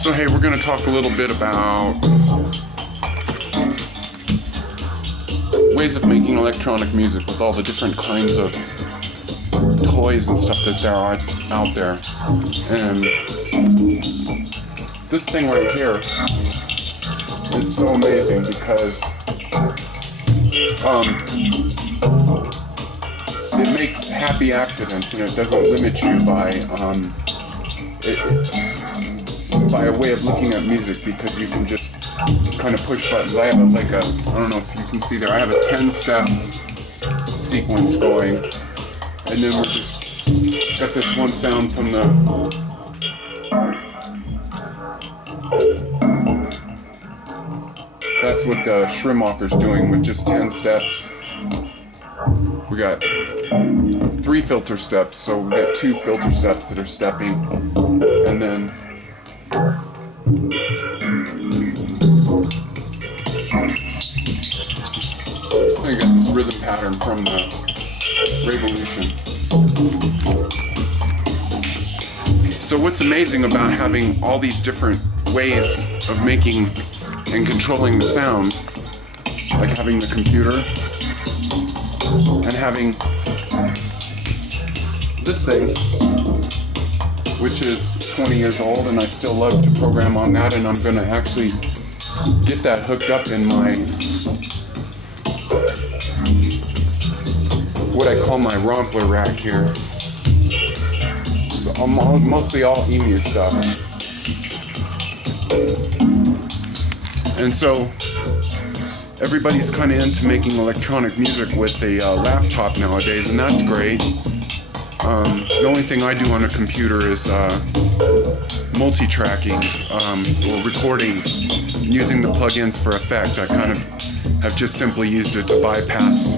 So hey, we're going to talk a little bit about ways of making electronic music with all the different kinds of toys and stuff that there are out there. And this thing right here, it's so amazing because it makes happy accidents, and it doesn't limit you by a way of looking at music, because you can just kind of push buttons. I have I don't know if you can see there, I have a 10-step sequence going, and then we're just got this one sound from that's what the schrittmacher's doing with just 10 steps. We got 3 filter steps, so we got 2 filter steps that are stepping, and then I got this rhythm pattern from the raveolution. So what's amazing about having all these different ways of making and controlling the sound, like having the computer and having this thing, which is 20 years old, and I still love to program on that, and I'm going to actually get that hooked up in my, what I call my rompler rack here. So mostly all EMU stuff. And so everybody's kind of into making electronic music with a laptop nowadays, and that's great. The only thing I do on a computer is multi-tracking or recording using the plugins for effect. I kind of have just simply used it to bypass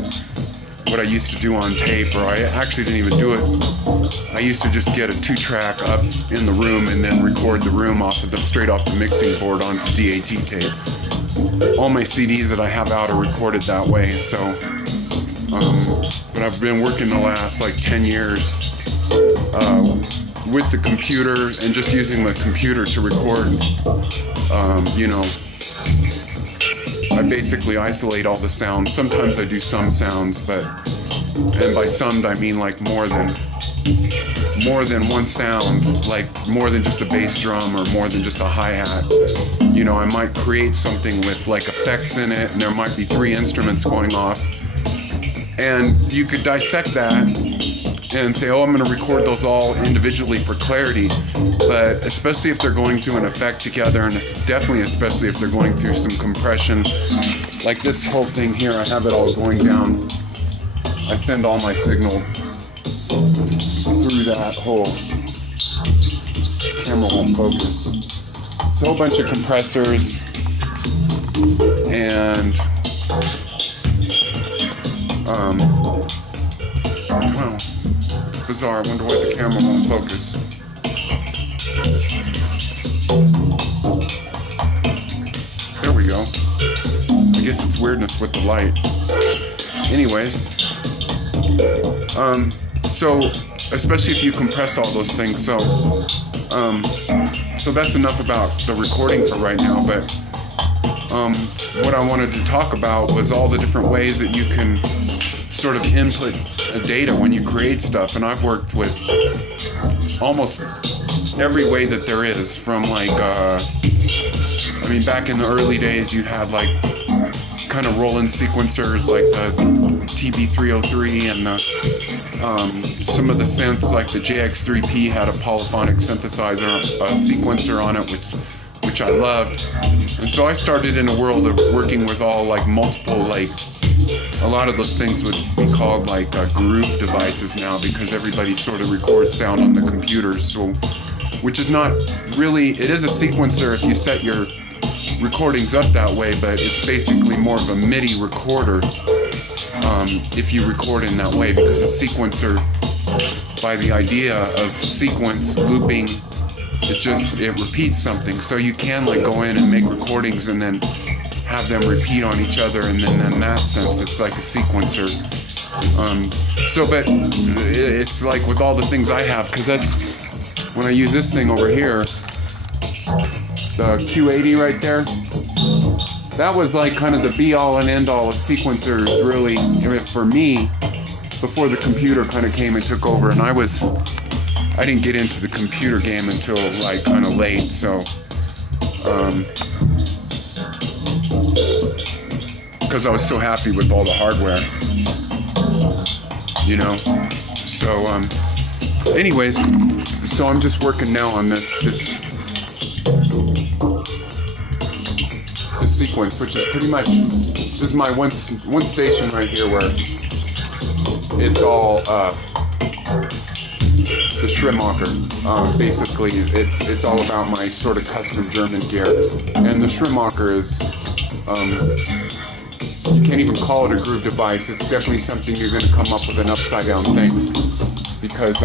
what I used to do on tape, or I actually didn't even do it. I used to just get a 2-track up in the room and then record the room straight off the mixing board onto DAT tape. All my CDs that I have out are recorded that way. So, but I've been working the last like 10 years with the computer and just using the computer to record. You know, I basically isolate all the sounds. Sometimes I do some sounds, and by some I mean like more than one sound, like more than just a bass drum or more than just a hi-hat. You know, I might create something with like effects in it, and there might be 3 instruments going off, and you could dissect that and say, oh, I'm going to record those all individually for clarity. But especially if they're going through an effect together, and definitely especially if they're going through some compression, like this whole thing here, I have it all going down. I send all my signal through that whole, camera won't focus. It's a whole bunch of compressors, and well, it's bizarre. I wonder why the camera won't focus. There we go. I guess it's weirdness with the light. Anyways, so especially if you compress all those things, so that's enough about the recording for right now. But what I wanted to talk about was all the different ways that you can sort of input data when you create stuff. And I've worked with almost every way that there is, from like I mean, back in the early days you had like kind of roll-in sequencers like the TB303 and some of the synths like the JX3P had a polyphonic synthesizer, a sequencer on it, which I loved. And so I started in a world of working with all like multiple, like a lot of those things would be called like groove devices now, because everybody sort of records sound on the computers. So, which is not really, it is a sequencer if you set your recordings up that way, but it's basically more of a MIDI recorder if you record in that way, because a sequencer, by the idea of sequence looping, it repeats something. So you can like go in and make recordings and then have them repeat on each other, and then in that sense it's like a sequencer. But it's like with all the things I have, because that's when I use this thing over here, the Q80 right there, that was like kind of the be-all and end-all of sequencers, really, for me, before the computer kind of came and took over. And I didn't get into the computer game until like kind of late, so because I was so happy with all the hardware, you know. So anyways, so I'm just working now on this sequence, which is pretty much, this is my one station right here where it's all the schrittmacher. Basically, it's all about my sort of custom German gear, and the schrittmacher is, you can't even call it a groove device. It's definitely something you're going to come up with an upside down thing, because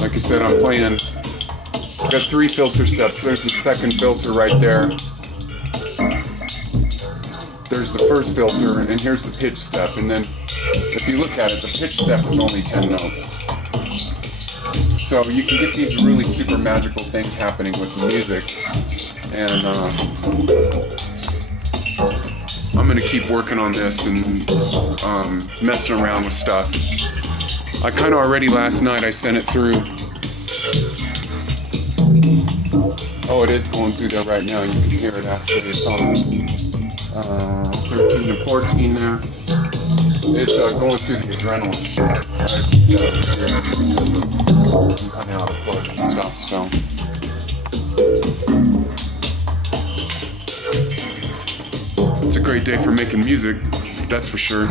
like I said, I'm playing, I've got 3 filter steps. There's the second filter right there, there's the first filter, and here's the pitch step. And then if you look at it, the pitch step is only 10 notes. So you can get these really super magical things happening with the music. And I'm going to keep working on this and messing around with stuff. I kind of already last night I sent it through. Oh, it is going through there right now. You can hear it actually. It's on 13 to 14 there. It's going through the adrenaline. I'm kind of out of plug and stuff, so. It's a great day for making music, that's for sure.